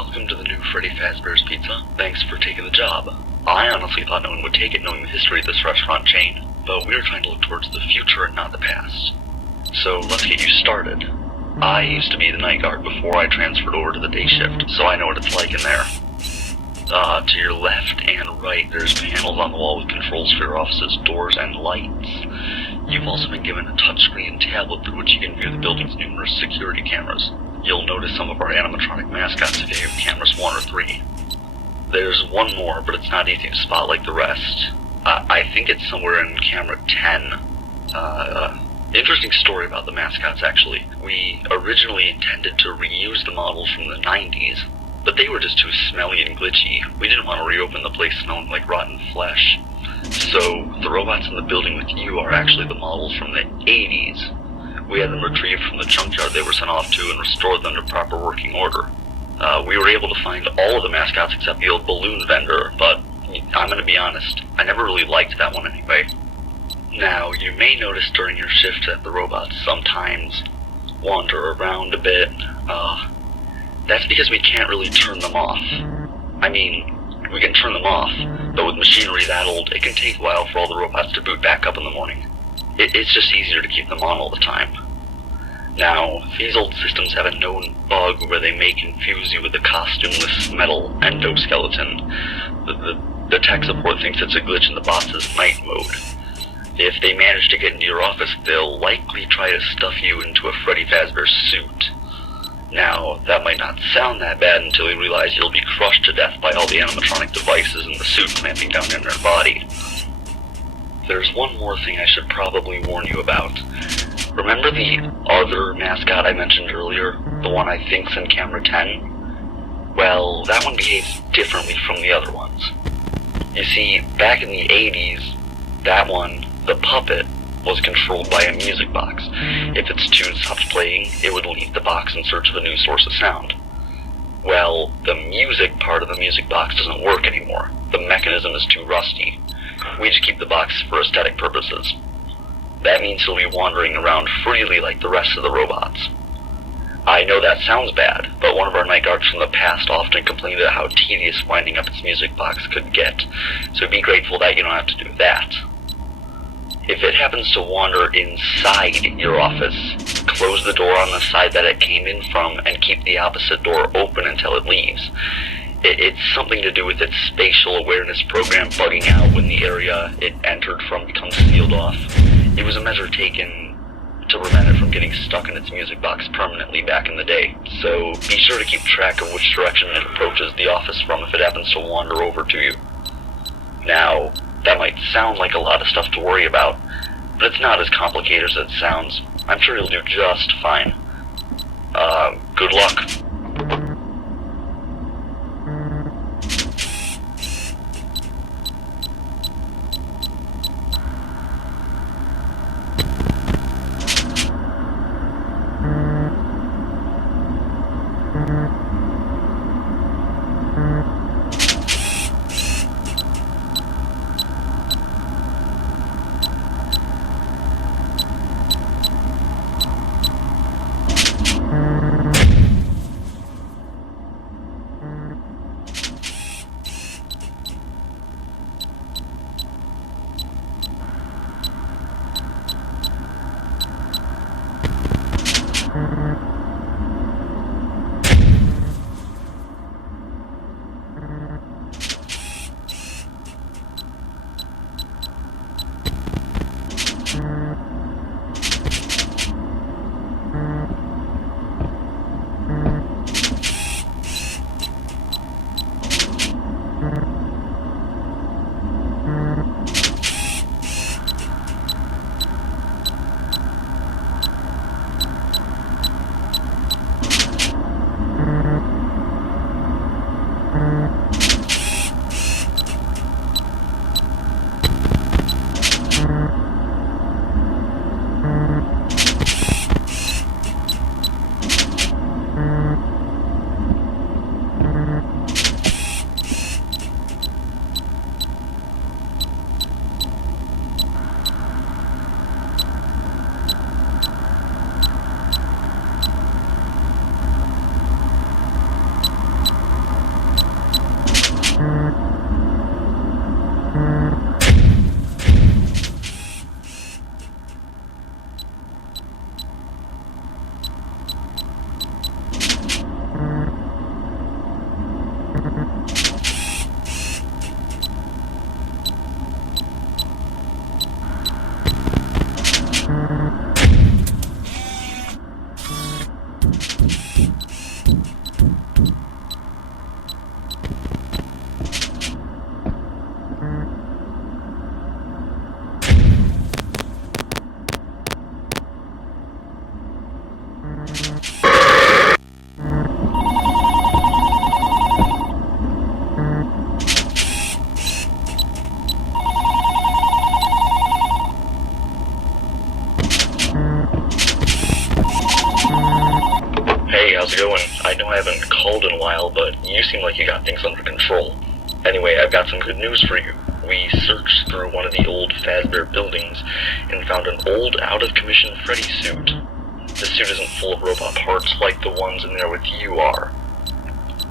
welcome to the new Freddy Fazbear's Pizza. Thanks for taking the job. I honestly thought no one would take it knowing the history of this restaurant chain, but we were trying to look towards the future and not the past. So let's get you started. I used to be the night guard before I transferred over to the day shift, so I know what it's like in there. To your left and right, there's panels on the wall with controls for your office's doors and lights. You've also been given a touchscreen tablet through which you can view the building's numerous security cameras. You'll notice some of our animatronic mascots if you have cameras 1 or 3. There's one more, but it's not easy to spot like the rest. I think it's somewhere in camera 10. Interesting story about the mascots, actually. We originally intended to reuse the models from the 90s, but they were just too smelly and glitchy. We didn't want to reopen the place smelling like rotten flesh. So, the robots in the building with you are actually the models from the 80s. We had them retrieved from the junkyard they were sent off to and restored them to proper working order. We were able to find all of the mascots except the old balloon vendor, but I'm gonna be honest, I never really liked that one anyway. Now, you may notice during your shift that the robots sometimes wander around a bit. That's because we can't really turn them off. I mean, we can turn them off, but with machinery that old, it can take a while for all the robots to boot back up in the morning. It's just easier to keep them on all the time. Now, these old systems have a known bug where they may confuse you with a costumeless metal endoskeleton. The tech support thinks it's a glitch in the boss's night mode. If they manage to get into your office, they'll likely try to stuff you into a Freddy Fazbear suit. Now, that might not sound that bad until you realize you'll be crushed to death by all the animatronic devices in the suit clamping down in their body. There's one more thing I should probably warn you about. Remember the other mascot I mentioned earlier? The one I think's in camera 10? Well, that one behaves differently from the other ones. You see, back in the 80s, that one, the puppet, was controlled by a music box. If its tune stopped playing, it would leave the box in search of a new source of sound. Well, the music part of the music box doesn't work anymore. The mechanism is too rusty. We just keep the box for aesthetic purposes. That means he'll be wandering around freely like the rest of the robots. I know that sounds bad, but one of our night guards from the past often complained about how tedious winding up its music box could get, so be grateful that you don't have to do that. If it happens to wander inside your office, close the door on the side that it came in from and keep the opposite door open until it leaves. It's something to do with its spatial awareness program bugging out when the area it entered from becomes sealed off. It was a measure taken to prevent it from getting stuck in its music box permanently back in the day. So be sure to keep track of which direction it approaches the office from if it happens to wander over to you. Now, that might sound like a lot of stuff to worry about, but it's not as complicated as it sounds. I'm sure you'll do just fine. Good luck. how's it going? I know I haven't called in a while, but you seem like you got things under control. Anyway, I've got some good news for you. We searched through one of the old Fazbear buildings and found an old, out-of-commission Freddy suit. The suit isn't full of robot parts like the ones in there with you are.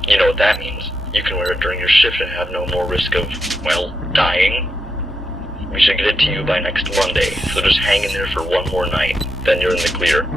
You know what that means. You can wear it during your shift and have no more risk of, well, dying. We should get it to you by next Monday, so just hang in there for one more night, then you're in the clear.